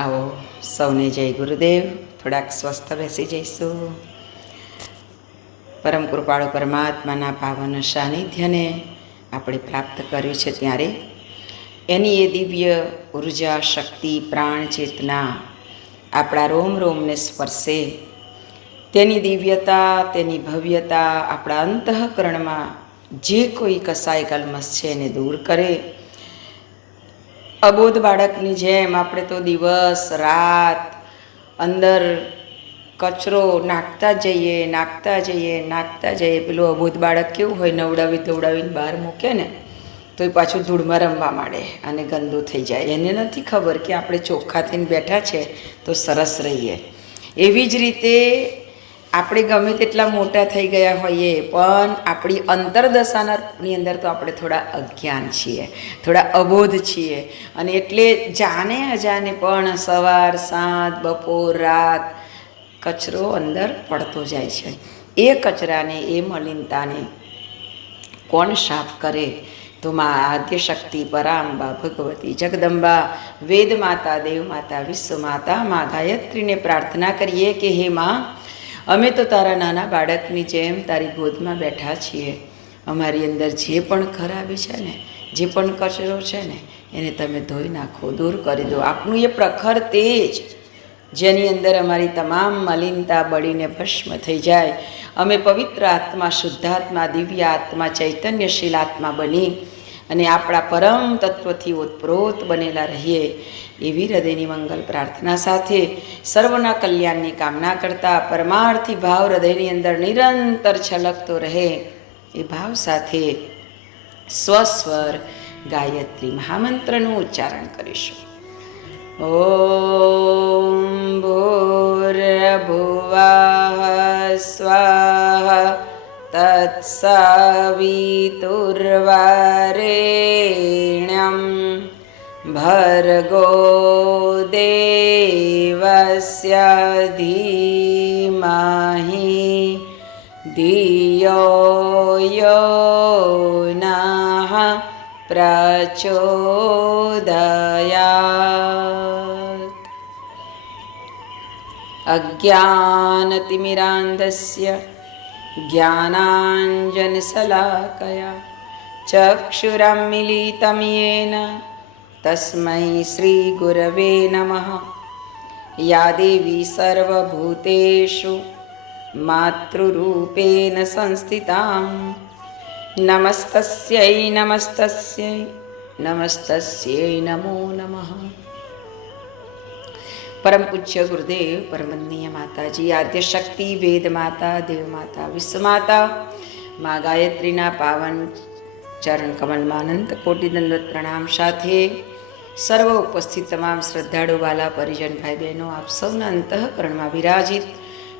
આવો સૌને જય ગુરુદેવ. થોડાક સ્વસ્થ બેસી જઈશું. પરમ કૃપાળુ પરમાત્માના પાવન સાનિધ્યને આપણે પ્રાપ્ત કર્યું છે ત્યારે એની એ દિવ્ય ઉર્જા, શક્તિ, પ્રાણ, ચેતના આપણા રોમ રોમને સ્પર્શે. તેની દિવ્યતા, તેની ભવ્યતા આપણા અંતઃકરણમાં જે કોઈ કસાય કલમશ છે એને દૂર કરે. અબોધ બાળકની જેમ આપણે તો દિવસ રાત અંદર કચરો નાખતા જઈએ. પેલું અબોધ બાળક કેવું હોય, નવડાવી દોડાવીને બહાર મૂકે ને તો એ પાછું ધૂળમાં રમવા માંડે અને ગંદુ થઈ જાય. એને નથી ખબર કે આપણે ચોખ્ખા થઈને બેઠા છે તો સરસ રહીએ. એવી જ રીતે આપણે ગમે તેટલા મોટા થઈ ગયા હોઈએ પણ આપણી અંતરદશાની અંદર તો આપણે થોડા અજ્ઞાન છીએ, થોડા અબોધ છીએ. અને એટલે જાણે અજાણે પણ સવાર સાંજ બપોર રાત કચરો અંદર પડતો જાય છે. એ કચરાને, એ મલિનતાને કોણ સાફ કરે? તો મા આદ્યશક્તિ પરાંબા ભગવતી જગદંબા, વેદ માતા, દેવ માતા, વિશ્વ માતા મા ગાયત્રીને પ્રાર્થના કરીએ કે હે માં, અમે તો તારા નાના બાળકની જેમ તારી ગોદમાં બેઠા છીએ. અમારી અંદર જે પણ ખરાબી છે ને, જે પણ કચરો છે ને, એને તમે ધોઈ નાખો, દૂર કરી દો. આપનું એ પ્રખર તેજ જેની અંદર અમારી તમામ મલિનતા બળીને ભસ્મ થઈ જાય. અમે પવિત્ર આત્મા, શુદ્ધાત્મા, દિવ્ય આત્મા, ચૈતન્યશીલ આત્મા બની અને આપણા પરમ તત્વથી ઓતપ્રોત બનેલા રહીએ. એવી હૃદયની મંગલ પ્રાર્થના સાથે સર્વના કલ્યાણની કામના કરતા પરમાર્થી ભાવ હૃદયની અંદર નિરંતર છલકતો રહે એ ભાવ સાથે સ્વસ્વર ગાયત્રી મહામંત્રનું ઉચ્ચારણ કરીશું. ઓમ ભૂર્ભુવઃ સ્વાહા તત્સવિતુર્વરેણ્યં ભર્ગો દેવસ્ય ધીમહિ ધિયો યો નઃ પ્રચોદયાત. અજ્ઞાનતિમિરાન્ધસ્ય જ્ઞાનાંજનશલાકયા ચક્ષુરુન્મીલિतं યેન તસ્मै શ્રી ગુરવે નમઃ. યા દેવી સર્વભૂતેષુ માતૃરૂપેણ સંસ્થિતા નમસ્તસ્યૈ નમો નમઃ. પરમ પૂજ્ય ગુરુદેવ પરમનીય માતાજી, આદ્યશક્તિ, વેદ માતા, દેવ માતા, વિશ્વ માતા મા ગાયત્રીના પાવન ચરણ કમલમાં અનંત કોટી દંડવત પ્રણામ સાથે સર્વ ઉપસ્થિત તમામ શ્રદ્ધાળુ વાલા પરિજન ભાઈ બહેનો, આપ સૌના અંતઃકરણમાં વિરાજિત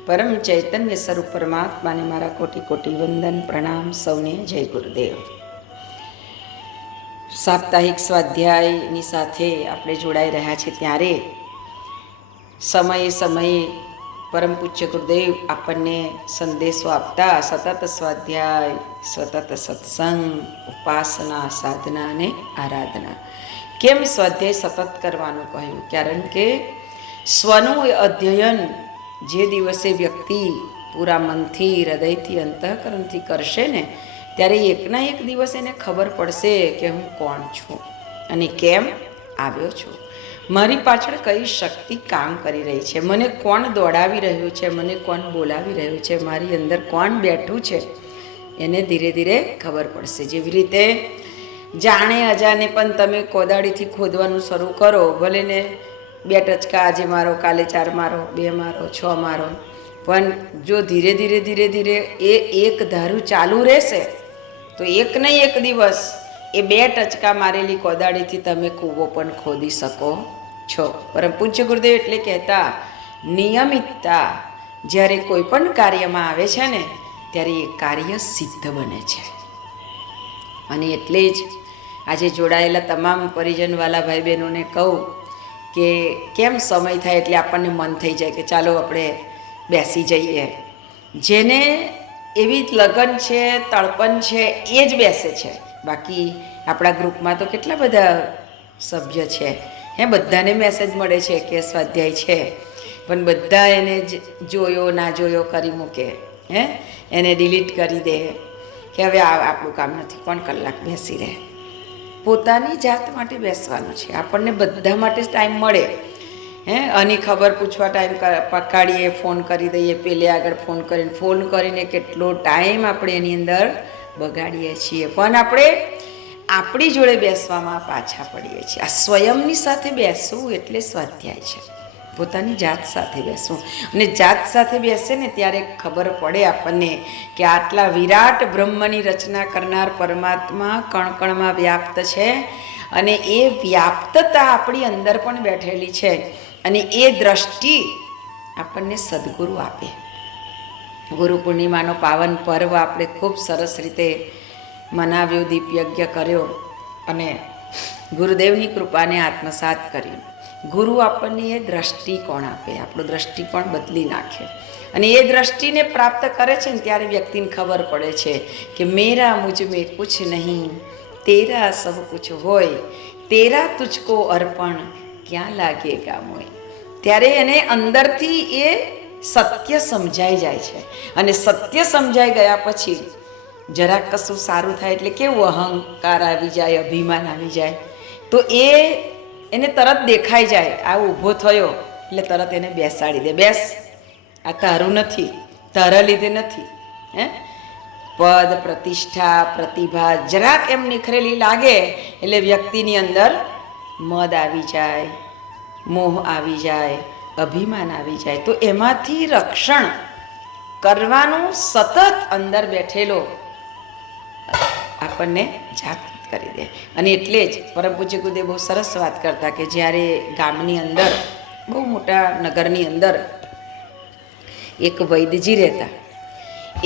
પરમ ચૈતન્ય સ્વરૂપ પરમાત્માને મારા કોટી કોટી વંદન પ્રણામ. સૌને જય ગુરુદેવ. સાપ્તાહિક સ્વાધ્યાયની સાથે આપણે જોડાઈ રહ્યા છીએ ત્યારે સમયે સમયે પરમ પૂજ્ય ગુરુદેવ આપણને સંદેશો આપતા સતત સ્વાધ્યાય, સતત સત્સંગ, ઉપાસના, સાધના અને આરાધના. કેમ સ્વાધ્યાય સતત કરવાનું કહ્યું? કારણ કે સ્વનું અધ્યયન જે દિવસે વ્યક્તિ પૂરા મનથી, હૃદયથી, અંતઃકરણથી કરશે ને ત્યારે એકના એક દિવસ એને ખબર પડશે કે હું કોણ છું અને કેમ આવ્યો છું, મારી પાછળ કઈ શક્તિ કામ કરી રહી છે, મને કોણ દોડાવી રહ્યું છે, મને કોણ બોલાવી રહ્યું છે, મારી અંદર કોણ બેઠું છે, એને ધીરે ધીરે ખબર પડશે. જેવી રીતે જાણે અજાણે પણ તમે કોદાળીથી ખોદવાનું શરૂ કરો, ભલે ને 2 ટચકા આજે મારો, કાલે 4 મારો, 2 મારો, 6 મારો, પણ જો ધીરે ધીરે એ એક ધારું ચાલુ રહેશે તો એક નહીં એક દિવસ એ 2 ટચકા મારેલી કોદાળીથી તમે કૂવો પણ ખોદી શકો છો. પરમ પૂજ્ય ગુરુદેવ એટલે કહેતા નિયમિતતા જ્યારે કોઈ પણ કાર્યમાં આવે છે ને ત્યારે એ કાર્ય સિદ્ધ બને છે. અને એટલે જ આજે જોડાયેલા તમામ પરિજનવાલા ભાઈ બહેનોને કહું કે કેમ સમય થાય એટલે આપણને મન થઈ જાય કે ચાલો આપણે બેસી જઈએ. જેને એવી લગન છે, તળપણ છે એ જ બેસે છે. બાકી આપણા ગ્રુપમાં તો કેટલા બધા સભ્ય છે બધાને મેસેજ મળે છે કે સ્વાધ્યાય છે, પણ બધા એને જોયો ના જોયો કરી મૂકે, એને ડિલીટ કરી દે કે હવે આપણું કામ નથી, કોણ કલાક બેસી રહે. પોતાની જાત માટે બેસવાનું છે. આપણને બધા માટે ટાઈમ મળે, આની ખબર પૂછવા ટાઈમ પકાડીએ, ફોન કરી દઈએ, પેલે આગળ ફોન કરીને કેટલો ટાઈમ આપણે એની અંદર બગાડીએ છીએ, પણ આપણે આપણી જોડે બેસવામાં પાછા પડીએ છીએ. આ સ્વયંની સાથે બેસવું એટલે સ્વાધ્યાય છે, પોતાની જાત સાથે બેસવું. અને જાત સાથે બેસે ને ત્યારે ખબર પડે આપણને કે આટલા વિરાટ બ્રહ્મની રચના કરનાર પરમાત્મા કણકણમાં વ્યાપ્ત છે, અને એ વ્યાપ્તતા આપણી અંદર પણ બેઠેલી છે, અને એ દ્રષ્ટિ આપણને સદગુરુ આપે. ગુરુ પૂર્ણિમાનો પાવન પર્વ આપણે ખૂબ સરસ રીતે મનાવ્યો, દીપયજ્ઞ કર્યો અને ગુરુદેવની કૃપાને આત્મસાત કરી. ગુરુ આપણને એ દ્રષ્ટિકોણ આપે, આપણો દ્રષ્ટિકોણ બદલી નાખે, અને એ દ્રષ્ટિને પ્રાપ્ત કરે છે ને ત્યારે વ્યક્તિને ખબર પડે છે કે મેરા મુझ में कुछ नहीं, તેરા સબ કુછ હોય, તેરા તુજકો અર્પણ ક્યાં લાગેગા મોય. ત્યારે એને અંદરથી એ સત્ય સમજાઈ જાય છે, અને સત્ય સમજાઈ ગયા પછી જરાક કશું સારું થાય એટલે કેવું અહંકાર આવી જાય, અભિમાન આવી જાય, તો એને તરત દેખાઈ જાય. આ ઊભો થયો એટલે તરત એને બેસાડી દે, બેસ, આ તારું નથી, તારા લીધે નથી. પદ, પ્રતિષ્ઠા, પ્રતિભા જરાક એમ નિખરેલી લાગે એટલે વ્યક્તિની અંદર મદ આવી જાય, મોહ આવી જાય, અભિમાન આવી જાય. તો એમાંથી રક્ષણ કરવાનું સતત અંદર બેઠેલો આપણને જાગૃત કરી દે. અને એટલે જ પરમ પૂજ્ય ગુરુદેવ બહુ સરસ વાત કરતા કે જ્યારે ગામની અંદર, બહુ મોટા નગરની અંદર એક વૈદ્યજી રહેતા.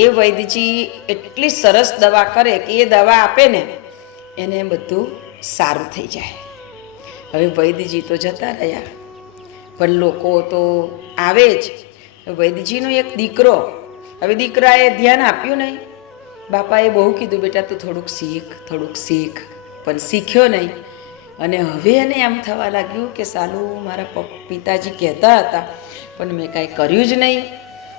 એ વૈદ્યજી એટલી સરસ દવા કરે કે એ દવા આપે ને એને બધું સારું થઈ જાય. હવે વૈદ્યજી તો જતા રહ્યા, પણ લોકો તો આવે જ. વૈદ્યજીનો એક દીકરો, હવે દીકરાએ ધ્યાન આપ્યું નહીં. બાપાએ બહુ કીધું, બેટા તું થોડુંક શીખ, પણ શીખ્યો નહીં. અને હવે એને એમ થવા લાગ્યું કે સાલું મારા પિતાજી કહેતા હતા પણ મેં કાંઈ કર્યું જ નહીં,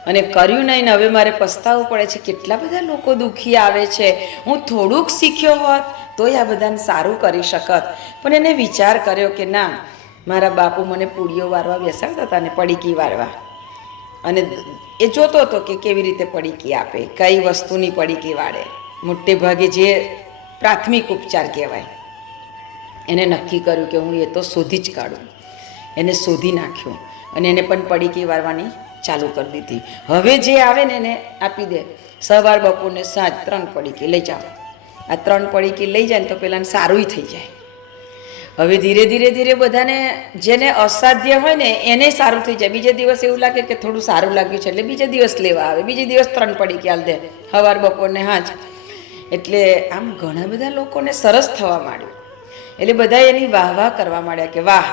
અને કર્યું નહીં ને હવે મારે પસ્તાવું પડે છે. કેટલા બધા લોકો દુઃખી આવે છે, હું થોડુંક શીખ્યો હોત તોય આ બધાને સારું કરી શકત. પણ એને વિચાર કર્યો કે ના, મારા બાપુ મને પૂડીઓ વારવા બેસાડતા હતા ને પડીકી વારવા, અને એ જોતો હતો કે કેવી રીતે પડીકી આપે, કઈ વસ્તુની પડીકી વાળે. મોટે ભાગે જે પ્રાથમિક ઉપચાર કહેવાય, એને નક્કી કર્યું કે હું એ તો શોધી જ કાઢું. એને શોધી નાખ્યું અને એને પણ પડીકી વારવાની ચાલુ કરી દીધી. હવે જે આવે ને એને આપી દે, સવાર બપોરને સાંજ 3 પડીકી લઈ જાઓ. આ 3 પડીકી લઈ જાય ને તો પેલાને સારુંય થઈ જાય. હવે ધીરે ધીરે બધાને જેને અસાધ્ય હોય ને એને સારું થઈ જાય. બીજે દિવસ એવું લાગે કે થોડું સારું લાગ્યું છે એટલે બીજે દિવસ લેવા આવે, બીજે દિવસ 3 પડીકી આલ દે, સવાર બપોરને સાંજ. એટલે આમ ઘણા બધા લોકોને સરસ થવા માંડ્યું. એટલે બધા એની વાહ કરવા માંડ્યા કે વાહ,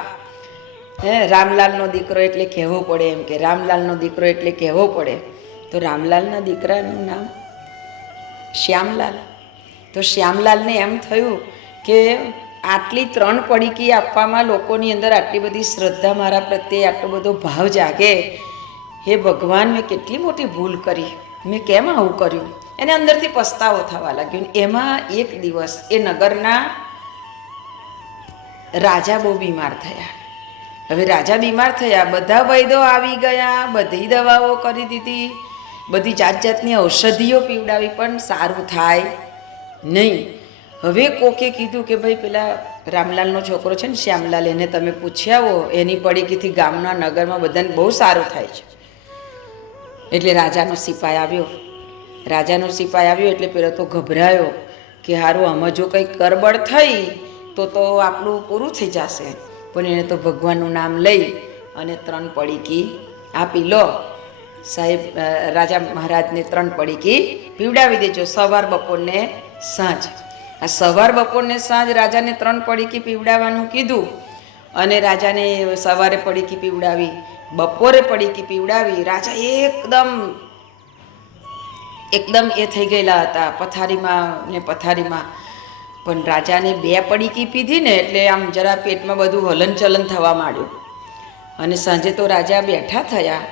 રામલાલનો દીકરો એટલે કહેવો પડે, એમ કે રામલાલનો દીકરો એટલે કહેવો પડે. તો રામલાલના દીકરાનું નામ શ્યામલાલ. તો શ્યામલાલને એમ થયું કે આટલી 3 પડીકી આપવામાં લોકોની અંદર આટલી બધી શ્રદ્ધા મારા પ્રત્યે, આટલો બધો ભાવ જાગે. હે ભગવાન, મેં કેટલી મોટી ભૂલ કરી, મેં કેમ આવું કર્યું? એને અંદરથી પસ્તાવો થવા લાગ્યો. એમાં એક દિવસ એ નગરના રાજા બહુ બીમાર થયા. હવે રાજા બીમાર થયા, બધા વૈદ્યો આવી ગયા, બધી દવાઓ કરી દીધી, બધી જાત જાતની ઔષધિઓ પીવડાવી, પણ સારું થાય નહીં. હવે કોકે કીધું કે ભાઈ પેલા રામલાલનો છોકરો છે ને શ્યામલાલ, એને તમે પૂછી આવો, એની પડીકીથી ગામના નગરમાં બધાને બહુ સારું થાય છે. એટલે રાજાનો સિપાઈ આવ્યો એટલે પેલો તો ગભરાયો કે હારું આમાં જો કંઈ ગરબડ થઈ તો આપણું પૂરું થઈ જશે. પણ એણે તો ભગવાનનું નામ લઈ અને 3 પડીકી આપી. લો સાહેબ, રાજા મહારાજને 3 પડીકી પીવડાવી દેજો, સવાર બપોરને સાંજ. આ સવાર બપોરને સાંજ રાજાને 3 પડીકી પીવડાવવાનું કીધું, અને રાજાને સવારે પડીકી પીવડાવી, બપોરે પડીકી પીવડાવી. રાજા એકદમ એ થઈ ગયેલા હતા, પથારીમાં. પણ રાજાને 2 પડીકી પીધી ને એટલે આમ જરા પેટમાં બધું હલનચલન થવા માંડ્યું. અને સાંજે તો રાજા બેઠા થયા,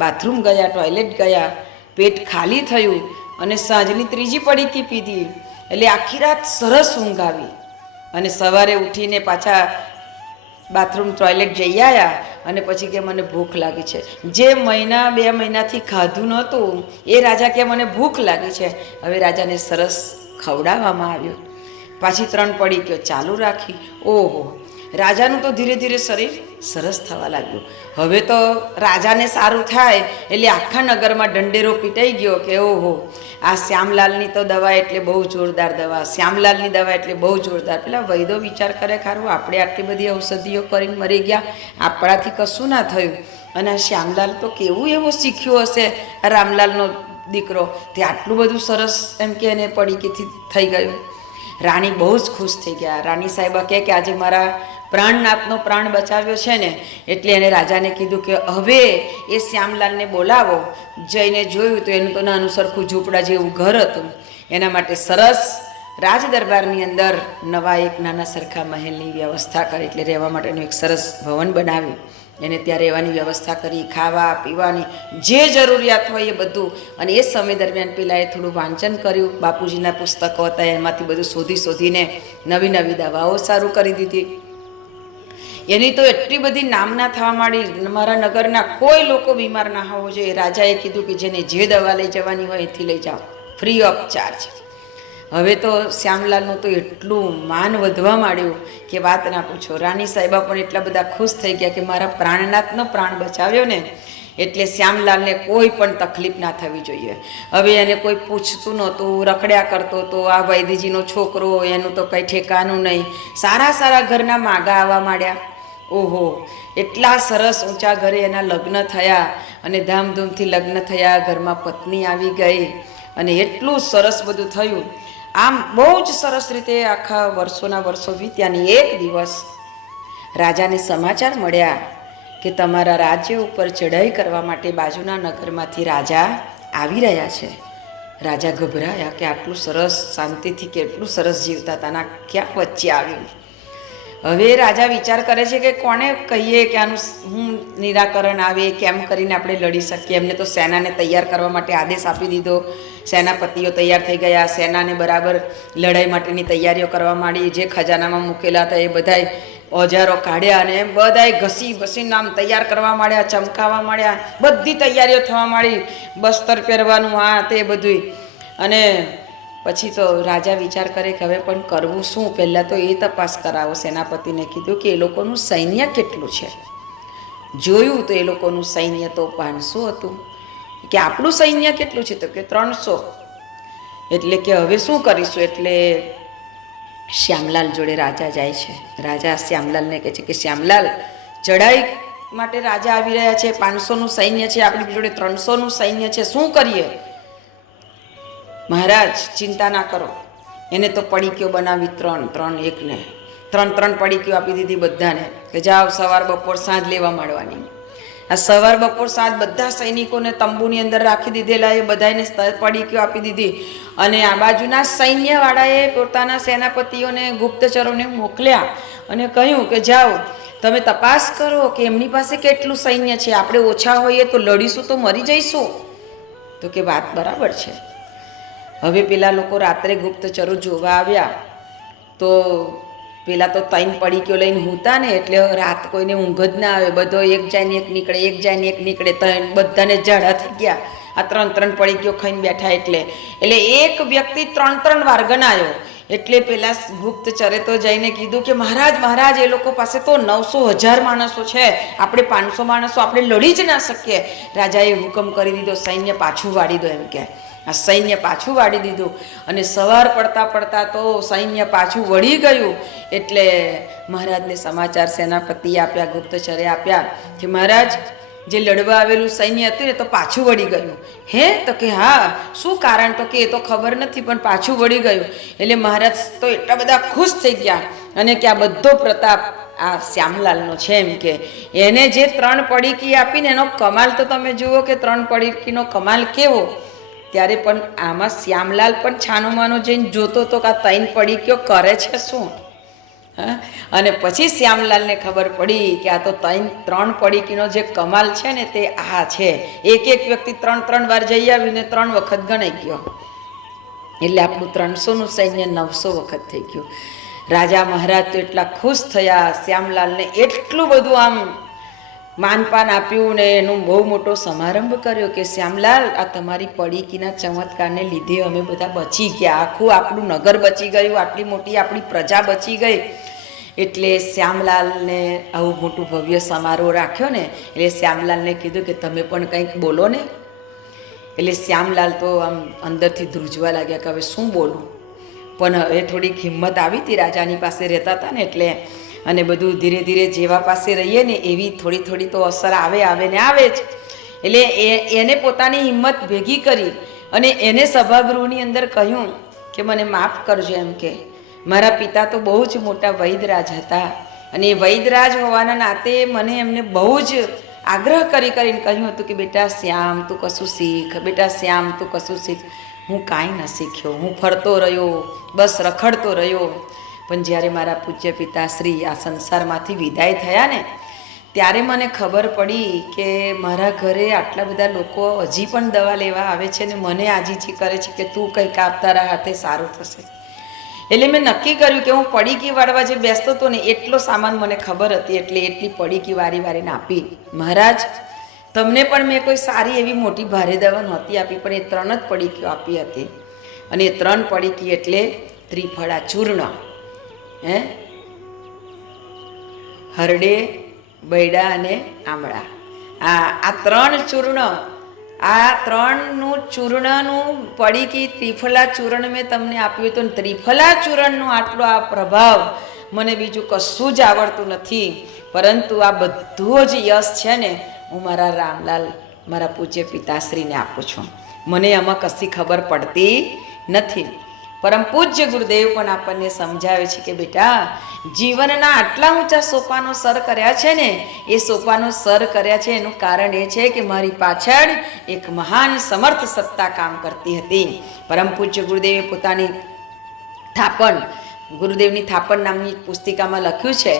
બાથરૂમ ગયા, ટોયલેટ ગયા, પેટ ખાલી થયું અને સાંજની 3જી પડીકી પીધી એટલે આખી રાત સરસ ઊંઘ આવી. અને સવારે ઉઠીને પાછા બાથરૂમ ટોયલેટ જઈ આવ્યા અને પછી કે મને ભૂખ લાગી છે. જે 1-2 મહિનાથી ખાધું નહોતું એ રાજા કે મને ભૂખ લાગી છે. હવે રાજાને સરસ ખવડાવવામાં આવ્યું. પાછી 3 પડીકીઓ ચાલુ રાખી. ઓહો, રાજાનું તો ધીરે ધીરે શરીર સરસ થવા લાગ્યું. હવે તો રાજાને સારું થાય એટલે આખા નગરમાં દંડેરો પીટાઈ ગયો કે ઓહો, આ શ્યામલાલની તો દવા એટલે બહુ જોરદાર દવા, શ્યામલાલની દવા એટલે બહુ જોરદાર. પેલા વૈદો વિચાર કરે, ખારું આપણે આટલી બધી ઔષધિઓ કરીને મરી ગયા, આપણાથી કશું ના થયું, અને આ શ્યામલાલ તો કેવું એવું શીખ્યું હશે, આ રામલાલનો દીકરો, તે આટલું બધું સરસ એમ કે એને પડીકીથી થઈ ગયું. રાણી બહુ જ ખુશ થઈ ગયા. રાણી સાહેબા કહે કે આજે મારા પ્રાણનાથનો પ્રાણ બચાવ્યો છે ને, એટલે એને રાજાને કીધું કે હવે એ શ્યામલાલને બોલાવો. જઈને જોયું તો એનું તો નાનું સરખું ઝૂંપડા જેવું ઘર હતું. એના માટે સરસ રાજ દરબારની અંદર નવા એક નાના સરખા મહેલની વ્યવસ્થા કરી, એટલે રહેવા માટેનું એક સરસ ભવન બનાવ્યું. એને ત્યાં રહેવાની વ્યવસ્થા કરી, ખાવા પીવાની જે જરૂરિયાત હોય એ બધું. અને એ સમય દરમિયાન પેલા એ થોડું વાંચન કર્યું, બાપુજીના પુસ્તકો હતા એમાંથી બધું શોધીને નવી નવી દવાઓ સારું કરી દીધી. એની તો એટલી બધી નામના થવા માંડી, મારા નગરના કોઈ લોકો બીમાર ના હોવો જોઈએ. રાજાએ કીધું કે જેને જે દવા લઈ જવાની હોય એથી લઈ જાઓ, ફ્રી ઓફ ચાર્જ. હવે તો શ્યામલાલનું તો એટલું માન વધવા માંડ્યું કે વાત ના પૂછો. રાણી સાહેબા પણ એટલા બધા ખુશ થઈ ગયા કે મારા પ્રાણનાથનો પ્રાણ બચાવ્યો ને, એટલે શ્યામલાલને કોઈ પણ તકલીફ ના થવી જોઈએ. હવે એને કોઈ પૂછતું નહોતું, રખડ્યા કરતો હતો. આ વૈદ્યજીનો છોકરો, એનું તો કંઈ ઠેકાનું નહીં. સારા સારા ઘરના માગા આવવા માંડ્યા. ઓહો, એટલા સરસ ઊંચા ઘરે એના લગ્ન થયા અને ધામધૂમથી લગ્ન થયા. ઘરમાં પત્ની આવી ગઈ અને એટલું સરસ બધું થયું. આમ બહુ જ સરસ રીતે આખા વર્ષોના વર્ષો વીત્યા. અને એક દિવસ રાજાને સમાચાર મળ્યા કે તમારા રાજ્ય ઉપર ચઢાઈ કરવા માટે બાજુના નગરમાંથી રાજા આવી રહ્યા છે. રાજા ગભરાયા કે આટલું સરસ શાંતિથી કેટલું સરસ જીવતા હતા, ક્યાં વચ્ચે આવ્યું. હવે રાજા વિચાર કરે છે કે કોને કહીએ કે આનું હું નિરાકરણ આવે, કેમ કરીને આપણે લડી શકીએ. એમને તો સેનાને તૈયાર કરવા માટે આદેશ આપી દીધો. સેનાપતિઓ તૈયાર થઈ ગયા. સેનાને બરાબર લડાઈ માટેની તૈયારીઓ કરવા માંડી. જે ખજાનામાં મૂકેલા હતા એ બધાય ઓજારો કાઢ્યા અને બધાય ઘસી ઘસીને આમ તૈયાર કરવા માંડ્યા, ચમકાવવા માંડ્યા. બધી તૈયારીઓ થવા માંડી, બસ્તર પહેરવાનું આ તે બધું. અને પછી તો રાજા વિચાર કરે કે હવે પણ કરવું શું. પહેલાં તો એ તપાસ કરાવો. સેનાપતિને કીધું કે એ લોકોનું સૈન્ય કેટલું છે. જોયું તો એ લોકોનું સૈન્ય તો 500 હતું. કે આપણું સૈન્ય કેટલું છે? તો કે 300. એટલે કે હવે શું કરીશું? એટલે શ્યામલાલ જોડે રાજા જાય છે. રાજા શ્યામલાલને કહે છે કે શ્યામલાલ, ચઢાઈ માટે રાજા આવી રહ્યા છે, 500નું સૈન્ય છે, આપણી જોડે 300નું સૈન્ય છે, શું કરીએ? મહારાજ ચિંતા ના કરો, એને તો પડીકીઓ બનાવી 3 એકને 3 પડીકીઓ આપી દીધી બધાને કે જાઓ સવાર બપોર સાંજ લેવા માંડવાની. આ સવાર બપોર સાંજ બધા સૈનિકોને તંબુની અંદર રાખી દીધેલા, એ બધાને પડીકીઓ આપી દીધી. અને આ બાજુના સૈન્યવાળાએ પોતાના સેનાપતિઓને ગુપ્તચરોને મોકલ્યા અને કહ્યું કે જાઓ તમે તપાસ કરો કે એમની પાસે કેટલું સૈન્ય છે. આપણે ઓછા હોઈએ તો લડીશું તો મરી જઈશું. તો કે વાત બરાબર છે. હવે પેલા લોકો રાત્રે ગુપ્તચરો જોવા આવ્યા તો પેલા તો 3 પડીકીઓ લઈને હૂતા ને, એટલે રાત કોઈને ઊંઘ જ ના આવે. બધો એક જાય ને એક નીકળે, એક જાય ને એક નીકળે. બધાને ઝાડા થઈ ગયા આ 3 પડીકીઓ ખાઈને બેઠા. એટલે એક વ્યક્તિ 3 વાર ગણાયો. એટલે પેલા ગુપ્તચરે તો જઈને કીધું કે મહારાજ એ લોકો પાસે તો 900,000 માણસો છે, આપણે 500 માણસો આપણે લડી જ ના શકીએ. રાજાએ હુકમ કરી દીધો સૈન્ય પાછું વાળી દો. એમ કે આ સૈન્ય પાછું વાળી દીધું અને સવાર પડતા તો સૈન્ય પાછું વળી ગયું. એટલે મહારાજને સમાચાર સેનાપતિએ આપ્યા, ગુપ્તચરે આપ્યા કે મહારાજ જે લડવા આવેલું સૈન્ય હતું ને તો પાછું વળી ગયું. હે? તો કે હા. શું કારણ? તો કે એ તો ખબર નથી પણ પાછું વળી ગયું. એટલે મહારાજ તો એટલા બધા ખુશ થઈ ગયા અને કે આ બધો પ્રતાપ આ શ્યામલાલનો છે. એમ કે એને જે 3 પડીકી આપીને એનો કમાલ તો તમે જુઓ કે 3 પડીકીનો કમાલ કેવો. ત્યારે પણ આમાં શ્યામલાલ પણ છાનો માનો જઈને જોતો હતો કે આ તૈન પડી કયો કરે છે શું. હા, અને પછી શ્યામલાલને ખબર પડી કે આ તો ત્રણ પડીકીનો જે કમાલ છે ને તે આ છે. એક વ્યક્તિ 3 વાર જઈ આવીને 3 વખત ગણાઈ ગયો, એટલે આપણું 300નું સૈન્ય 900 વખત થઈ ગયું. રાજા મહારાજ તો એટલા ખુશ થયા, શ્યામલાલને એટલું બધું આમ માનપાન આપ્યું ને એનું બહુ મોટો સમારંભ કર્યો કે શ્યામલાલ, આ તમારી પડીકીના ચમત્કારને લીધે અમે બધા બચી ગયા, આખું આપણું નગર બચી ગયું, આટલી મોટી આપણી પ્રજા બચી ગઈ. એટલે શ્યામલાલને આવું મોટું ભવ્ય સમારોહ રાખ્યો ને, એટલે શ્યામલાલને કીધું કે તમે પણ કંઈક બોલો ને. એટલે શ્યામલાલ તો આમ અંદરથી ધ્રુજવા લાગ્યા કે હવે શું બોલું. પણ હવે થોડીક હિંમત આવી હતી, રાજાની પાસે રહેતા હતા ને એટલે, અને બધું ધીરે ધીરે જેવા પાસે રહીએ ને એવી થોડી થોડી તો અસર આવે ને આવે જ. એટલે એને પોતાની હિંમત ભેગી કરી અને એને સભાગૃહની અંદર કહ્યું કે મને માફ કરજો, એમ કે મારા પિતા તો બહુ જ મોટા વૈદરાજ હતા અને એ વૈદરાજ હોવાના નાતે મને એમને બહુ જ આગ્રહ કરીને કહ્યું હતું કે બેટા શ્યામ તું કશું શીખ, બેટા શ્યામ તું કશું શીખ. હું કાંઈ ન શીખ્યો, હું ફરતો રહ્યો, બસ રખડતો રહ્યો. પણ જ્યારે મારા પૂજ્ય પિતાશ્રી આ સંસારમાંથી વિદાય થયા ને, ત્યારે મને ખબર પડી કે મારા ઘરે આટલા બધા લોકો હજી પણ દવા લેવા આવે છે ને મને આજીજી કરે છે કે તું કંઈક આપ, તારા હાથે સારું થશે. એટલે મેં નક્કી કર્યું કે હું પડીકી વાળવા જે બેસતો હતો ને એટલો સામાન મને ખબર હતી, એટલે એટલી પડીકી વારીને આપી. મહારાજ, તમને પણ મેં કોઈ સારી એવી મોટી ભારે દવા નહોતી આપી, પણ એ 3 જ પડીકીઓ આપી હતી. અને એ 3 પડીકી એટલે ત્રિફળા ચૂર્ણ, હરડે, બૈડા અને આમળા. આ 3 ચૂર્ણ, આ 3નું ચૂર્ણનું પડીકી ત્રિફલા ચૂર્ણ મેં તમને આપ્યું હતું. ત્રિફલા ચૂર્ણનો આટલો આ પ્રભાવ મને બીજું કશું જ આવડતું નથી, પરંતુ આ બધો જ યશ છે ને હું મારા રામલાલ, મારા પૂજ્ય પિતાશ્રીને આપું છું. મને આમાં કશી ખબર પડતી નથી. પરમ પૂજ્ય ગુરુદેવ પણ આપણને સમજાવે છે કે બેટા, જીવનના આટલા ઊંચા સોપાનો સર કર્યા છે ને, એ સોપાનો સર કર્યા છે એનું કારણ એ છે કે મારી પાછળ એક મહાન સમર્થ સત્તા કામ કરતી હતી. પરમ પૂજ્ય ગુરુદેવે પોતાની થાપણ, ગુરુદેવની થાપણ નામની પુસ્તિકામાં લખ્યું છે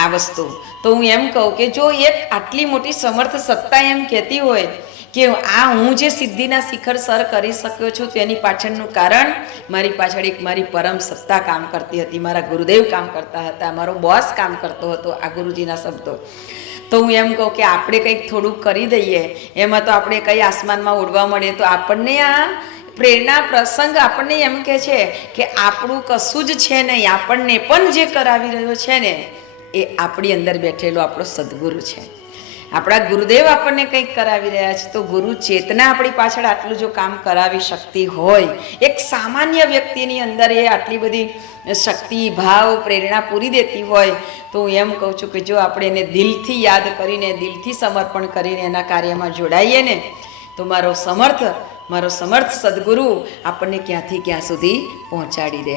આ વસ્તુ. તો હું એમ કહું કે જો એક આટલી મોટી સમર્થ સત્તા એમ કહેતી હોય કે આ હું જે સિદ્ધિના શિખર સર કરી શક્યો છું તેની પાછળનું કારણ મારી પાછળ એક મારી પરમ સત્તા કામ કરતી હતી, મારા ગુરુદેવ કામ કરતા હતા, મારો બોસ કામ કરતો હતો. આ ગુરુજીના શબ્દો. તો હું એમ કહું કે આપણે કંઈક થોડુંક કરી દઈએ, એમાં તો આપણે કંઈ આસમાનમાં ઉડવા મળે, તો આપણને આ પ્રેરણા પ્રસંગ આપણને એમ કહે છે કે આપણું કશું જ છે નહીં, આપણને પણ જે કરાવી રહ્યો છે ને એ આપણી અંદર બેઠેલો આપણો સદગુરુ છે. આપણા ગુરુદેવ આપણને કંઈક કરાવી રહ્યા છે. તો ગુરુ ચેતના આપણી પાછળ આટલું જો કામ કરાવી શકતી હોય, એક સામાન્ય વ્યક્તિની અંદર એ આટલી બધી શક્તિ, ભાવ, પ્રેરણા પૂરી દેતી હોય, તો હું એમ કહું છું કે જો આપણે એને દિલથી યાદ કરીને, દિલથી સમર્પણ કરીને એના કાર્યમાં જોડાઈએ ને, તો મારો સમર્થ સદગુરુ આપણને ક્યાંથી ક્યાં સુધી પહોંચાડી દે.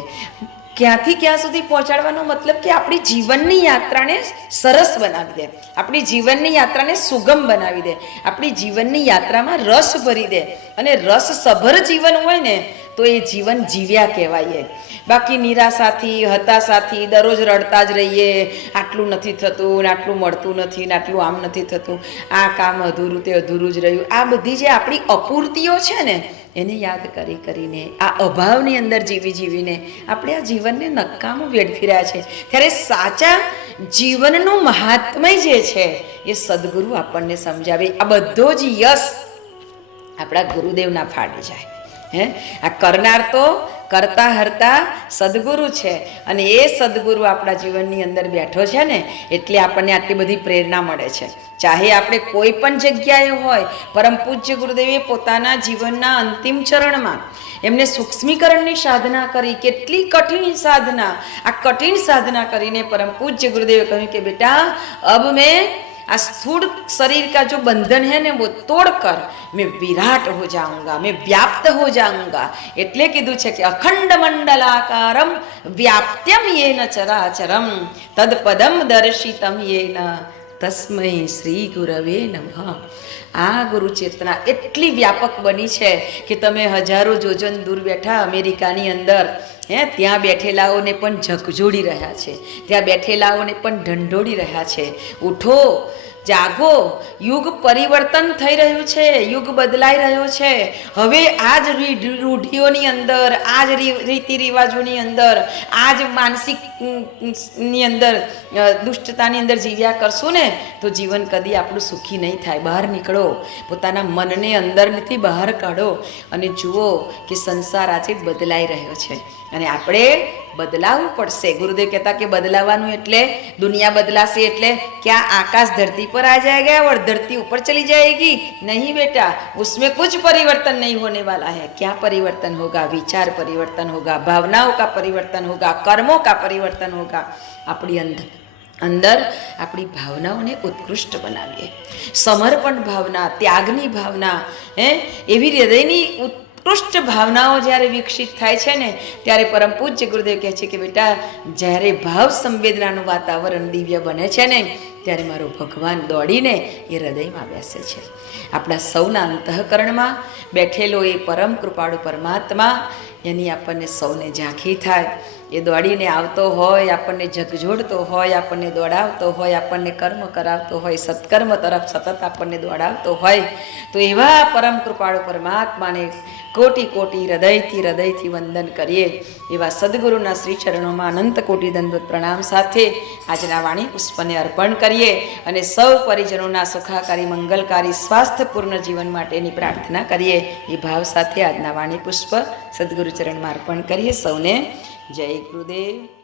ક્યાંથી ક્યાં સુધી પહોંચાડવાનો મતલબ કે આપણી જીવનની યાત્રાને સરસ બનાવી દે, આપણી જીવનની યાત્રાને સુગમ બનાવી દે, આપણી જીવનની યાત્રામાં રસ ભરી દે. અને રસસભર જીવન હોય ને તો એ જીવન જીવ્યા કહેવાય. બાકી નિરાશાથી, હતાશાથી દરરોજ રડતા જ રહીએ, આટલું નથી થતું ને આટલું મળતું નથી ને આટલું આમ નથી થતું, આ કામ અધૂરું તે અધૂરું જ રહ્યું, આ બધી જે આપણી અપૂર્તિઓ છે ને એને યાદ કરીને આ અભાવની અંદર જીવીને આપણે આ જીવનને નકામું વેડફી રહ્યા છે. ત્યારે સાચા જીવનનું મહાત્મય જે છે એ સદગુરુ આપણને સમજાવે. આ બધો જ યશ આપણા ગુરુદેવના ફાળે જાય. આ કરનાર તો કરતા હરતા સદગુરુ છે, અને એ સદગુરુ આપણા જીવનની અંદર બેઠો છે ને એટલે આપણને આટલી બધી પ્રેરણા મળે છે. ચાહે આપણે કોઈ પણ જગ્યાએ હોય, પરમ પૂજ્ય ગુરુદેવે પોતાના જીવનના અંતિમ ચરણમાં એમને સૂક્ષ્મીકરણની સાધના કરી. કેટલી કઠિન સાધના! આ કઠિન સાધના કરીને પરમ પૂજ્ય ગુરુદેવે કહ્યું કે બેટા, અબ મેં આ સ્થूल शरीर का जो बंधन है ने वो तोड़ कर मैं विराट हो जाऊंगा, मैं व्याप्त हो जाऊंगा. એટલે કીધું છે કે અખંડ મંડલાકારમ વ્યાપ્ત્યમ યેન ચરાચરમ તદ પદમ દર્શિતમ યેન તસ્મૈ શ્રી ગુરવે નમઃ. આ ગુરુ ચેતના એટલી વ્યાપક બની છે કે તમે હજારો જોજન દૂર બેઠા અમેરિકાની અંદર ત્યાં બેઠેલાઓને પણ ઝકઝોડી રહ્યા છે, ત્યાં બેઠેલાઓને પણ ઢંઢોળી રહ્યા છે. ઉઠો, જાગો, યુગ પરિવર્તન થઈ રહ્યું છે, યુગ બદલાઈ રહ્યો છે. હવે આ જ રૂઢિઓની અંદર, આ જ રીતિ રિવાજોની અંદર, આ જ માનસિકની અંદર, દુષ્ટતાની અંદર જીવ્યા કરશું ને તો જીવન કદી આપણું સુખી નહીં થાય. બહાર નીકળો, પોતાના મનને અંદરથી બહાર કાઢો અને જુઓ કે સંસાર આજે બદલાઈ રહ્યો છે અને આપણે બદલાવવું પડશે. ગુરુદેવ કહેતા કે બદલાવાનું એટલે દુનિયા બદલાશે એટલે क्या आकाश धरती पर आ जाएगा और धरती ऊपर चली जाएगी? नहीं बेटा, उसमें कुछ परिवर्तन नहीं होने वाला है. क्या परिवर्तन होगा? विचार परिवर्तन होगा, भावनाओं का परिवर्तन होगा, कर्मों का परिवर्तन होगा. अपनी अंदर આપણી ભાવનાઓને ઉત્કૃષ્ટ બનાવીએ. સમર્પણ ભાવના, ત્યાગની ભાવના, એવી હૃદયની ઉત્કૃષ્ટ ભાવનાઓ જ્યારે વિકસિત થાય છે ને ત્યારે પરમ પૂજ્ય ગુરુદેવ કહે છે કે બેટા, જ્યારે ભાવ સંવેદનાનું વાતાવરણ દિવ્ય બને છે ને ત્યારે મારો ભગવાન દોડીને એ હૃદયમાં બેસે છે. આપણા સૌના અંતઃકરણમાં બેઠેલો એ પરમ કૃપાળુ પરમાત્મા, એની આપણને સૌને ઝાંખી થાય. એ દોડીને આવતો હોય, આપણને ઝકઝોડતો હોય, આપણને દોડાવતો હોય, આપણને કર્મ કરાવતો હોય, સત્કર્મ તરફ સતત આપણને દોડાવતો હોય, તો એવા પરમ કૃપાળુ પરમાત્માને કોટી કોટી હૃદયથી વંદન કરીએ. એવા સદગુરુના શ્રી ચરણોમાં અનંત કોટી દંડવત પ્રણામ સાથે આજના વાણી પુષ્પને અર્પણ કરીએ અને સૌ પરિજનોના સુખાકારી, મંગલકારી, સ્વાસ્થ્યપૂર્ણ જીવન માટેની પ્રાર્થના કરીએ. એ ભાવ સાથે આજના વાણી પુષ્પ સદગુરુ ચરણમાં અર્પણ કરીએ. સૌને જય ગુરુદેવ.